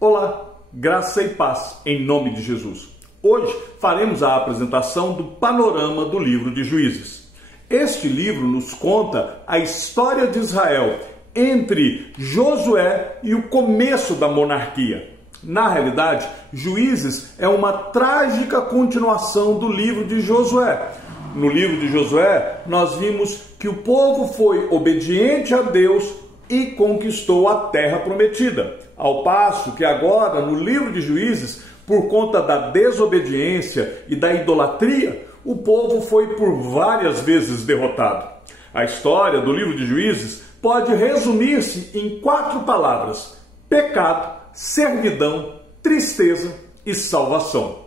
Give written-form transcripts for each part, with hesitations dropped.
Olá, graça e paz em nome de Jesus. Hoje faremos a apresentação do panorama do livro de Juízes. Este livro nos conta a história de Israel entre Josué e o começo da monarquia. Na realidade, Juízes é uma trágica continuação do livro de Josué. No livro de Josué, nós vimos que o povo foi obediente a Deus e conquistou a terra prometida. Ao passo que agora, no livro de Juízes, por conta da desobediência e da idolatria, o povo foi por várias vezes derrotado. A história do livro de Juízes pode resumir-se em 4 palavras: pecado, servidão, tristeza e salvação.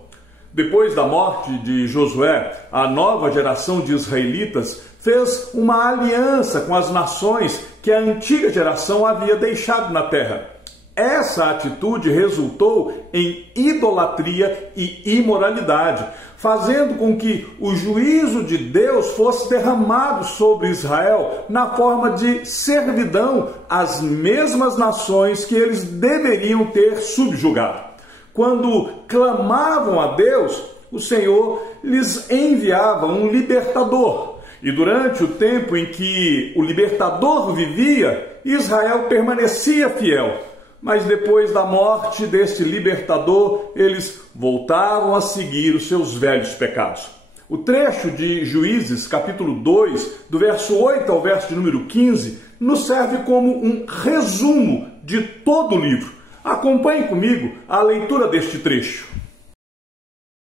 Depois da morte de Josué, a nova geração de israelitas fez uma aliança com as nações que a antiga geração havia deixado na terra. Essa atitude resultou em idolatria e imoralidade, fazendo com que o juízo de Deus fosse derramado sobre Israel na forma de servidão às mesmas nações que eles deveriam ter subjugado. Quando clamavam a Deus, o Senhor lhes enviava um libertador. E durante o tempo em que o libertador vivia, Israel permanecia fiel. Mas depois da morte deste libertador, eles voltavam a seguir os seus velhos pecados. O trecho de Juízes, capítulo 2, do verso 8 ao verso de número 15, nos serve como um resumo de todo o livro. Acompanhe comigo a leitura deste trecho.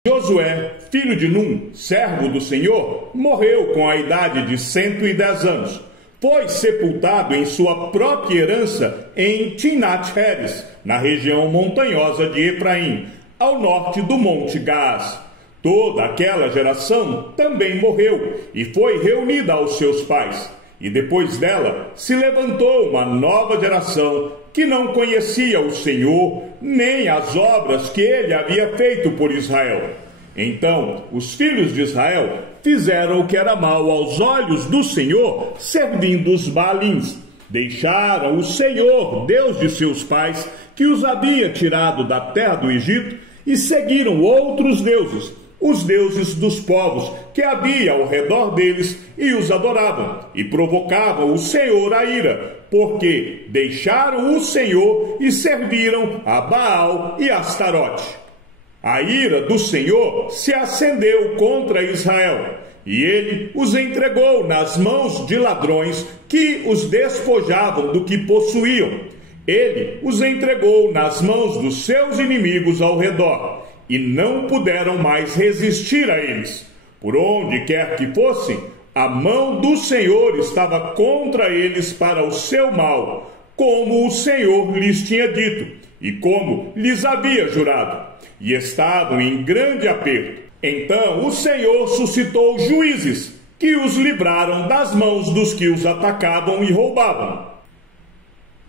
Josué, filho de Num, servo do Senhor, morreu com a idade de 110 anos. Foi sepultado em sua própria herança em Timnat-Heres, na região montanhosa de Efraim, ao norte do Monte Gaás. Toda aquela geração também morreu e foi reunida aos seus pais. E depois dela se levantou uma nova geração que não conhecia o Senhor, nem as obras que ele havia feito por Israel. Então, os filhos de Israel fizeram o que era mal aos olhos do Senhor, servindo os Baalins. Deixaram o Senhor, Deus de seus pais, que os havia tirado da terra do Egito, e seguiram outros deuses, os deuses dos povos que havia ao redor deles, e os adoravam, e provocavam o Senhor a ira, porque deixaram o Senhor e serviram a Baal e Astarote. A ira do Senhor se acendeu contra Israel, e ele os entregou nas mãos de ladrões que os despojavam do que possuíam. Ele os entregou nas mãos dos seus inimigos ao redor, e não puderam mais resistir a eles. Por onde quer que fossem, a mão do Senhor estava contra eles para o seu mal, como o Senhor lhes tinha dito, e como lhes havia jurado. E estavam em grande aperto. Então o Senhor suscitou juízes, que os livraram das mãos dos que os atacavam e roubavam.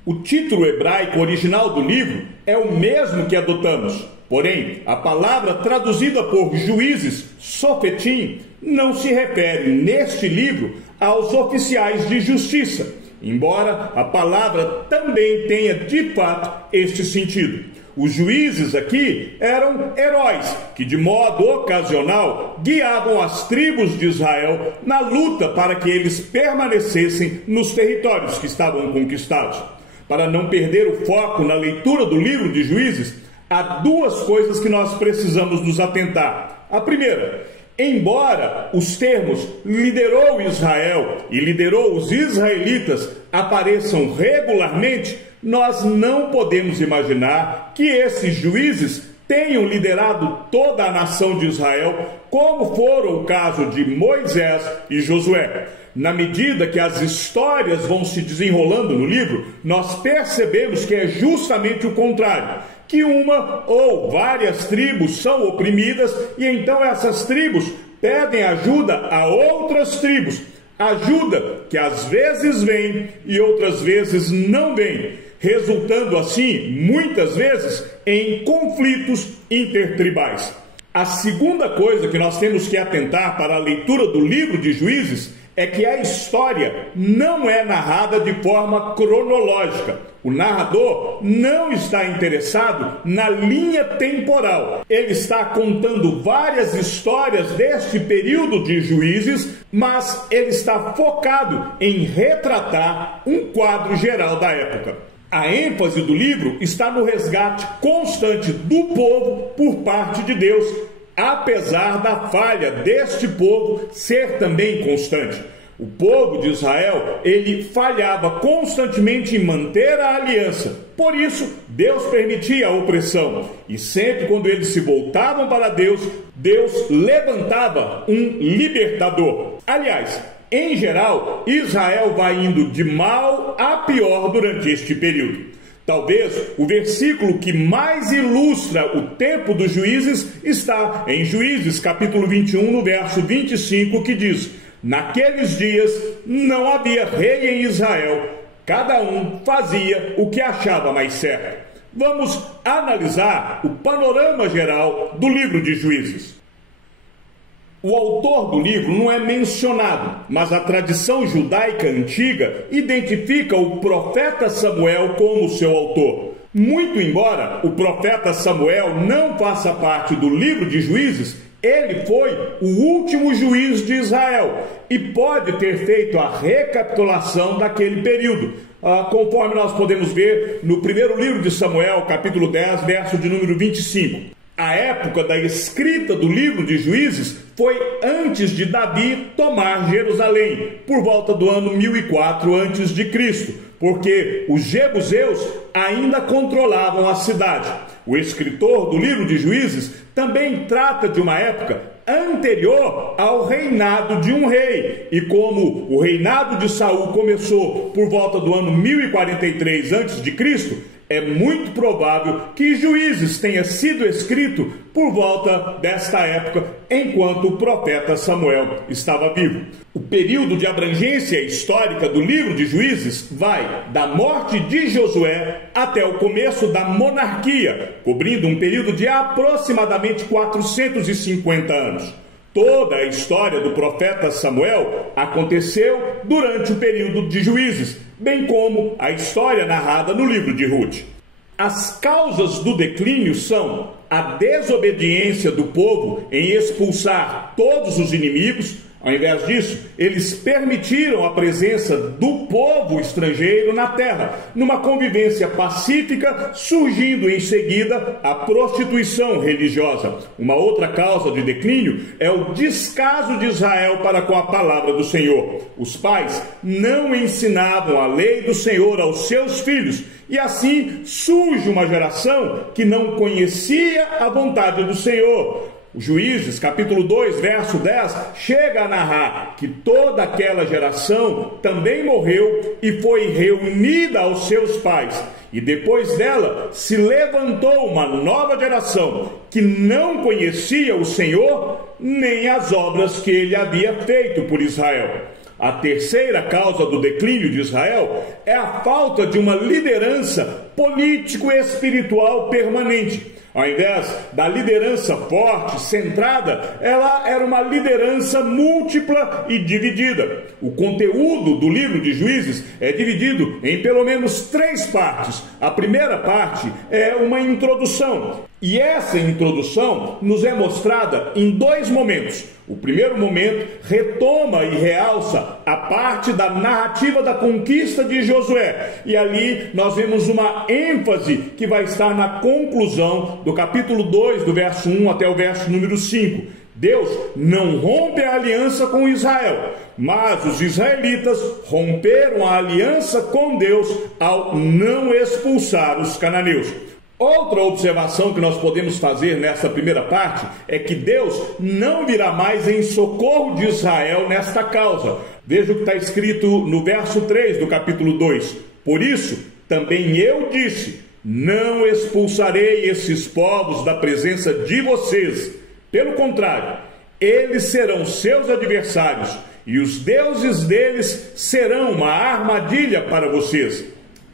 O título hebraico original do livro é o mesmo que adotamos. Porém, a palavra traduzida por Juízes, Sofetim, não se refere neste livro aos oficiais de justiça, embora a palavra também tenha de fato este sentido. Os juízes aqui eram heróis que, de modo ocasional, guiavam as tribos de Israel na luta para que eles permanecessem nos territórios que estavam conquistados. Para não perder o foco na leitura do livro de Juízes, há 2 coisas que nós precisamos nos atentar. A primeira, embora os termos liderou Israel e liderou os israelitas apareçam regularmente, nós não podemos imaginar que esses juízes tenham liderado toda a nação de Israel, como foram o caso de Moisés e Josué. Na medida que as histórias vão se desenrolando no livro, nós percebemos que é justamente o contrário, que uma ou várias tribos são oprimidas e então essas tribos pedem ajuda a outras tribos, ajuda que às vezes vem e outras vezes não vem, resultando assim, muitas vezes, em conflitos intertribais. A segunda coisa que nós temos que atentar para a leitura do livro de Juízes é que a história não é narrada de forma cronológica. O narrador não está interessado na linha temporal. Ele está contando várias histórias deste período de Juízes, mas ele está focado em retratar um quadro geral da época. A ênfase do livro está no resgate constante do povo por parte de Deus, apesar da falha deste povo ser também constante. O povo de Israel, ele falhava constantemente em manter a aliança. Por isso, Deus permitia a opressão. E sempre quando eles se voltavam para Deus, Deus levantava um libertador. Aliás, em geral, Israel vai indo de mal a pior durante este período. Talvez o versículo que mais ilustra o tempo dos juízes está em Juízes, capítulo 21, no verso 25, que diz: naqueles dias não havia rei em Israel, cada um fazia o que achava mais certo. Vamos analisar o panorama geral do livro de Juízes. O autor do livro não é mencionado, mas a tradição judaica antiga identifica o profeta Samuel como seu autor. Muito embora o profeta Samuel não faça parte do livro de Juízes, ele foi o último juiz de Israel e pode ter feito a recapitulação daquele período, conforme nós podemos ver no primeiro livro de Samuel, capítulo 10, verso de número 25. A época da escrita do livro de Juízes foi antes de Davi tomar Jerusalém, por volta do ano 1004 a.C., porque os jebuseus ainda controlavam a cidade. O escritor do livro de Juízes também trata de uma época anterior ao reinado de um rei, e como o reinado de Saul começou por volta do ano 1043 a.C., é muito provável que Juízes tenha sido escrito por volta desta época, enquanto o profeta Samuel estava vivo. O período de abrangência histórica do livro de Juízes vai da morte de Josué até o começo da monarquia, cobrindo um período de aproximadamente 450 anos. Toda a história do profeta Samuel aconteceu durante o período de Juízes, bem como a história narrada no livro de Ruth. As causas do declínio são a desobediência do povo em expulsar todos os inimigos. Ao invés disso, eles permitiram a presença do povo estrangeiro na terra, numa convivência pacífica, surgindo em seguida a prostituição religiosa. Uma outra causa de declínio é o descaso de Israel para com a palavra do Senhor. Os pais não ensinavam a lei do Senhor aos seus filhos, e assim surge uma geração que não conhecia a vontade do Senhor. Juízes, capítulo 2, verso 10, chega a narrar que toda aquela geração também morreu e foi reunida aos seus pais. E depois dela se levantou uma nova geração que não conhecia o Senhor nem as obras que ele havia feito por Israel. A terceira causa do declínio de Israel é a falta de uma liderança político-espiritual permanente. Ao invés da liderança forte, centrada, ela era uma liderança múltipla e dividida. O conteúdo do livro de Juízes é dividido em pelo menos 3 partes. A primeira parte é uma introdução, e essa introdução nos é mostrada em 2 momentos. O primeiro momento retoma e realça a parte da narrativa da conquista de Josué. E ali nós vemos uma ênfase que vai estar na conclusão do capítulo 2, do verso 1 até o verso número 5. Deus não rompe a aliança com Israel, mas os israelitas romperam a aliança com Deus ao não expulsar os cananeus. Outra observação que nós podemos fazer nessa primeira parte é que Deus não virá mais em socorro de Israel nesta causa. Veja o que está escrito no verso 3 do capítulo 2. Por isso, também eu disse, não expulsarei esses povos da presença de vocês. Pelo contrário, eles serão seus adversários, e os deuses deles serão uma armadilha para vocês.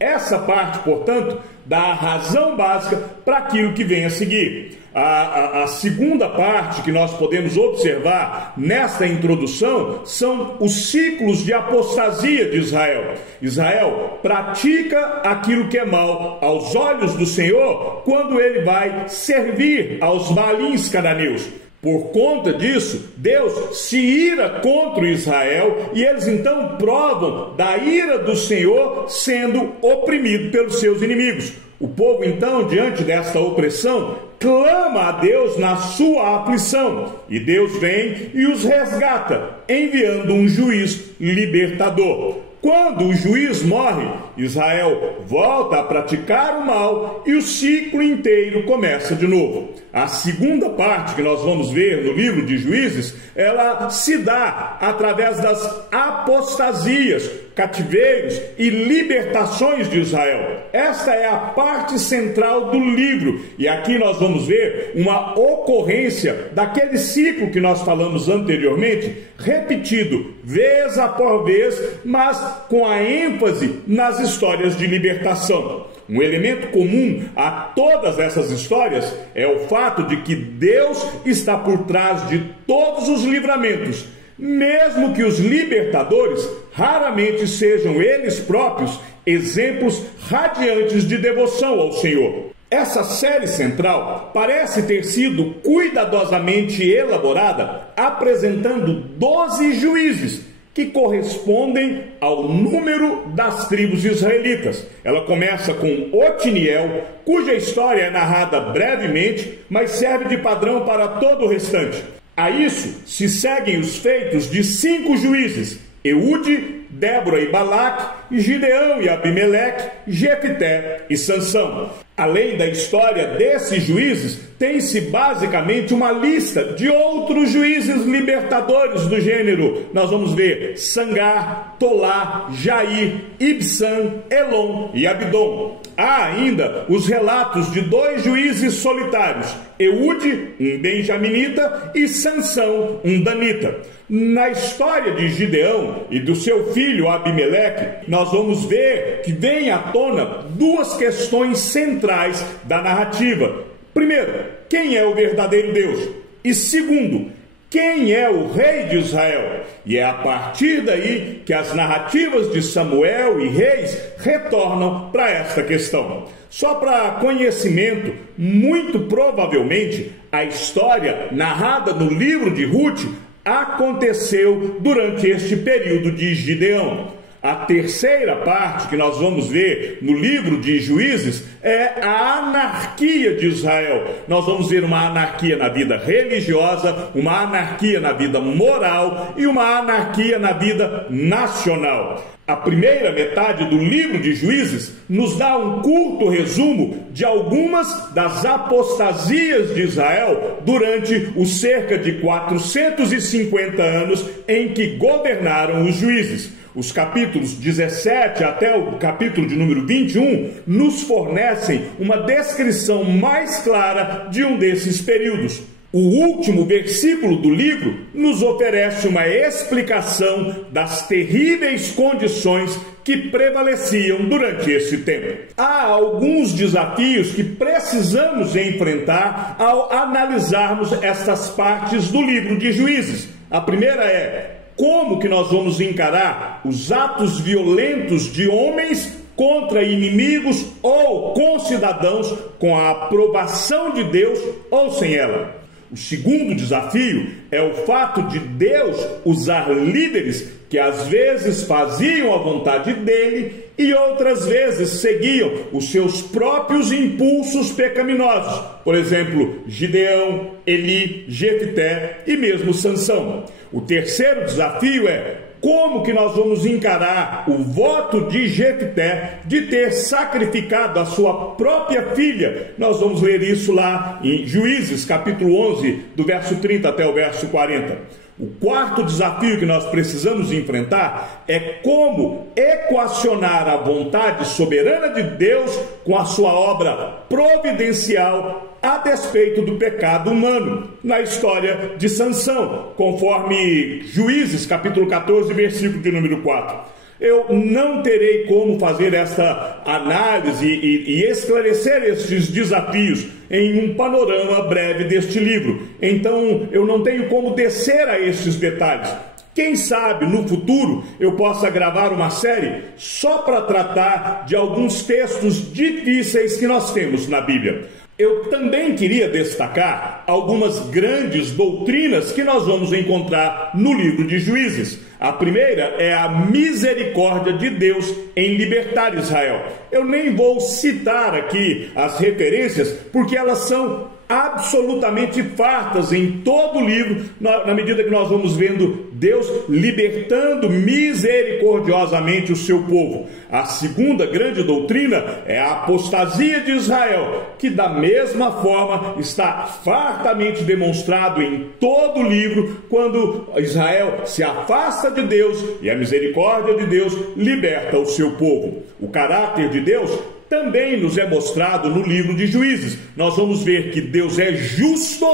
Essa parte, portanto, dá a razão básica para aquilo que vem a seguir. A segunda parte que nós podemos observar nesta introdução são os ciclos de apostasia de Israel. Israel pratica aquilo que é mal aos olhos do Senhor quando ele vai servir aos Baalins cananeus. Por conta disso, Deus se ira contra Israel e eles então provam da ira do Senhor sendo oprimido pelos seus inimigos. O povo então, diante desta opressão, clama a Deus na sua aflição, e Deus vem e os resgata, enviando um juiz libertador. Quando o juiz morre, Israel volta a praticar o mal e o ciclo inteiro começa de novo. A segunda parte que nós vamos ver no livro de Juízes, ela se dá através das apostasias, cativeiros e libertações de Israel. Esta é a parte central do livro, e aqui nós vamos ver uma ocorrência daquele ciclo que nós falamos anteriormente, repetido vez após vez, mas com a ênfase nas histórias de libertação. Um elemento comum a todas essas histórias é o fato de que Deus está por trás de todos os livramentos, mesmo que os libertadores raramente sejam eles próprios exemplos radiantes de devoção ao Senhor. Essa série central parece ter sido cuidadosamente elaborada, apresentando 12 juízes, que correspondem ao número das tribos israelitas. Ela começa com Otiniel, cuja história é narrada brevemente, mas serve de padrão para todo o restante. A isso se seguem os feitos de 5 juízes: Eude, Débora e Balaque, Gideão e Abimeleque, Jefté e Sansão. Além da história desses juízes, tem-se basicamente uma lista de outros juízes libertadores do gênero. Nós vamos ver Sangar, Tolá, Jair, Ibsam, Elon e Abdom. Há ainda os relatos de 2 juízes solitários: Eude, um benjaminita, e Sansão, um danita. Na história de Gideão e do seu filho Abimeleque, nós vamos ver que vem à tona 2 questões centrais da narrativa. Primeiro, quem é o verdadeiro Deus? E segundo, quem é o rei de Israel? E é a partir daí que as narrativas de Samuel e Reis retornam para esta questão. Só para conhecimento, muito provavelmente a história narrada no livro de Ruth aconteceu durante este período de Gideão. A terceira parte que nós vamos ver no livro de Juízes é a anarquia de Israel. Nós vamos ver uma anarquia na vida religiosa, uma anarquia na vida moral e uma anarquia na vida nacional. A primeira metade do livro de Juízes nos dá um curto resumo de algumas das apostasias de Israel durante os cerca de 450 anos em que governaram os juízes. Os capítulos 17 até o capítulo de número 21 nos fornecem uma descrição mais clara de um desses períodos. O último versículo do livro nos oferece uma explicação das terríveis condições que prevaleciam durante esse tempo. Há alguns desafios que precisamos enfrentar ao analisarmos estas partes do livro de Juízes. A primeira é: como que nós vamos encarar os atos violentos de homens contra inimigos ou concidadãos com a aprovação de Deus ou sem ela? O segundo desafio é o fato de Deus usar líderes que às vezes faziam a vontade dele e outras vezes seguiam os seus próprios impulsos pecaminosos. Por exemplo, Gideão, Eli, Jefté e mesmo Sansão. O terceiro desafio é: como que nós vamos encarar o voto de Jefté de ter sacrificado a sua própria filha? Nós vamos ler isso lá em Juízes, capítulo 11, do verso 30 até o verso 40. O quarto desafio que nós precisamos enfrentar é como equacionar a vontade soberana de Deus com a sua obra providencial a despeito do pecado humano, na história de Sansão, conforme Juízes, capítulo 14, versículo de número 4. Eu não terei como fazer essa análise e esclarecer estes desafios em um panorama breve deste livro. Então, eu não tenho como descer a estes detalhes. Quem sabe no futuro eu possa gravar uma série só para tratar de alguns textos difíceis que nós temos na Bíblia. Eu também queria destacar algumas grandes doutrinas que nós vamos encontrar no livro de Juízes. A primeira é a misericórdia de Deus em libertar Israel. Eu nem vou citar aqui as referências, porque elas são absolutamente fartas em todo o livro, na medida que nós vamos vendo Deus libertando misericordiosamente o seu povo. A segunda grande doutrina é a apostasia de Israel, que da mesma forma está fartamente demonstrado em todo o livro, quando Israel se afasta de Deus e a misericórdia de Deus liberta o seu povo. O caráter de Deus também nos é mostrado no livro de Juízes. Nós vamos ver que Deus é justo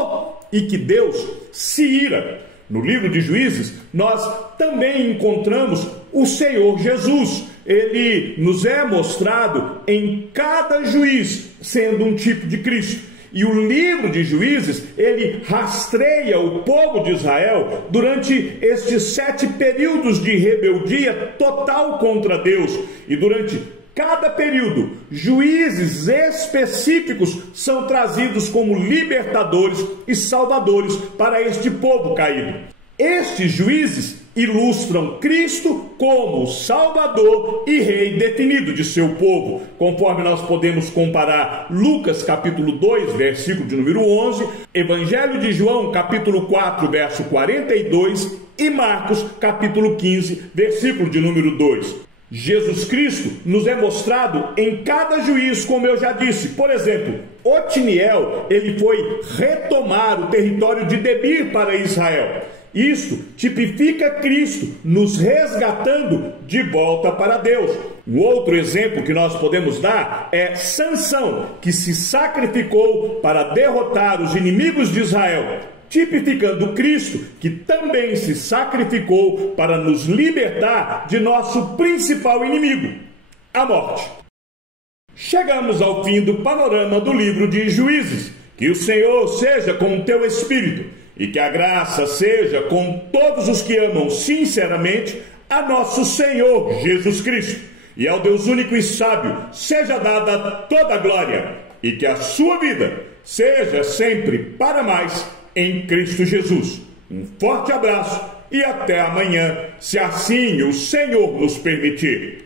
e que Deus se ira. No livro de Juízes, nós também encontramos o Senhor Jesus. Ele nos é mostrado em cada juiz, sendo um tipo de Cristo. E o livro de Juízes, ele rastreia o povo de Israel durante estes 7 períodos de rebeldia total contra Deus. E durante cada período, juízes específicos são trazidos como libertadores e salvadores para este povo caído. Estes juízes ilustram Cristo como Salvador e Rei definido de seu povo, conforme nós podemos comparar Lucas capítulo 2, versículo de número 11, Evangelho de João capítulo 4, verso 42 e Marcos capítulo 15, versículo de número 2. Jesus Cristo nos é mostrado em cada juiz, como eu já disse. Por exemplo, Otiniel, ele foi retomar o território de Debir para Israel. Isso tipifica Cristo nos resgatando de volta para Deus. Um outro exemplo que nós podemos dar é Sansão, que se sacrificou para derrotar os inimigos de Israel, tipificando Cristo, que também se sacrificou para nos libertar de nosso principal inimigo, a morte. Chegamos ao fim do panorama do livro de Juízes. Que o Senhor seja com o teu espírito e que a graça seja com todos os que amam sinceramente a nosso Senhor Jesus Cristo. E ao Deus único e sábio seja dada toda a glória e que a sua vida seja sempre para mais em Cristo Jesus. Um forte abraço e até amanhã, se assim o Senhor nos permitir.